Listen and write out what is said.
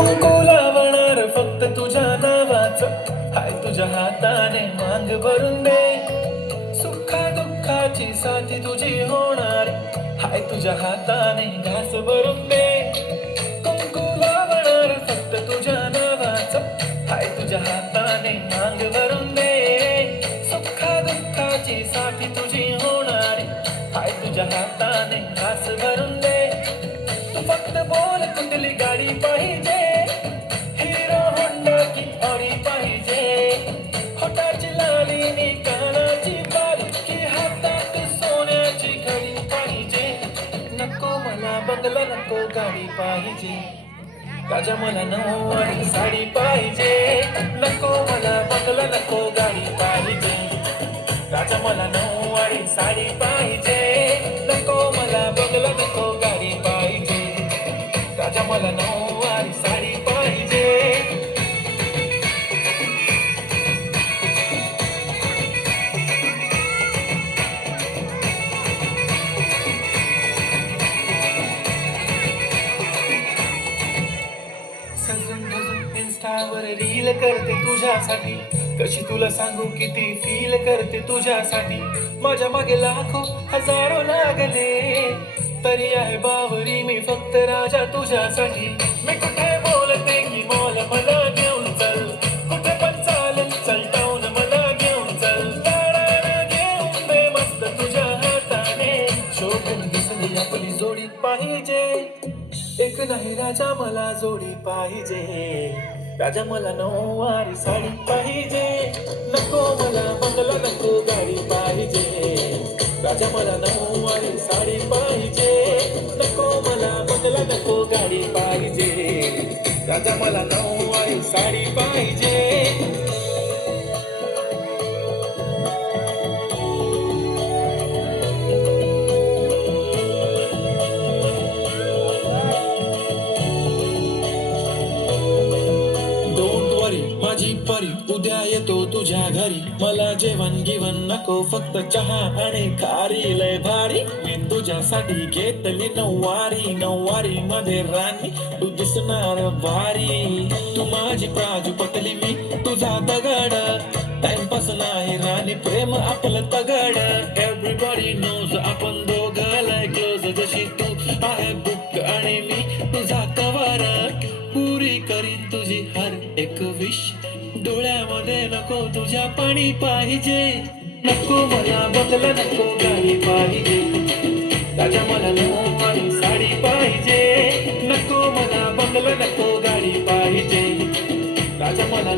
कुंकू लावणार फक्त तुझ्या नावाचं, हाय तुझ्या हाताने मांग भरून दे. सुखा दुःखाची साथी तुझी होणार, हाय तुझ्या हाताने घास भरून दे. कुंकू लावणार फक्त तुझ्या नावाचं, हाय तुझ्या हाताने मांग भरून दे. सुखा दुःखाची साथी तुझी होणार, हाय तुझ्या हाताने घास भरून दे. तू फक्त बोल कुठली गाडी पाहिजे, हिरो होंडा की ऑडी पाहिजे. होटाची लाली नी कानाची बारीकी, हातात सोन्याची घडी पाहिजे. नको मला बंगला, नको गाडी पाहिजे, राजा मला नऊवारी साडी पाहिजे. नको मला बंगला, नको गाडी पाहिजे, राजा मला नऊवारी साडी पाहिजे. नको मला बंगला, नको गाडी पाहिजे, राजा मला नऊवारी साडी पाहिजे. सजून धजून इन्स्टावर रील करते तुझ्यासाठी, कशी तुला सांगू किती फील करते तुझ्यासाठी. माझ्या मागे लाखो हजारो लागले, तरी आहे बावरी मी फक्त राजा तुझ्यासाठी. मी कुठे बोलते की मॉल मला घेऊन चल, कुठे पण चालेल चल टाऊन मला घेऊन चल. दाराला घेऊन दे मस्त तुझ्या हाताने, शोभून दिसली आपली जोडी पाहिजे. एक नाही राजा मला जोडी पाहिजे, राजा मला नऊवारी साडी पाहिजे. नको मला बंगला, नको गाडी पाहिजे, राजा मला नऊवारी साडी पाहिजे. नको मला बंगला, नको गाडी पाहिजे, राजा मला नऊवारी साडी पाहिजे. माझी परी उद्या येतो तुझ्या घरी, मला जेवण गिवण नको फक्त चहा आणि खारी. लय भारी मी तुझ्यासाठी घेतली नऊवारी, नऊवारी मध्ये राणी तू दिसणार भारी. तू माझी प्राजू पटली मी तुझा दगड, टाइमपास नाही राणी प्रेम आपलं तगड. एव्हरीबॉडी नोज आपण दोघाला क्लोज, जशी तू आहे बुक आणि मी तुझा कवर. पुरी करीन तुझी हर एक विश, डोळ्यामध्ये नको तुझ्या पाणी पाहिजे. नको मला बंगला, नको गाडी पाहिजे, राजा मला नऊवारी साडी पाहिजे. नको मला बंगला, नको गाडी पाहिजे, राजा मला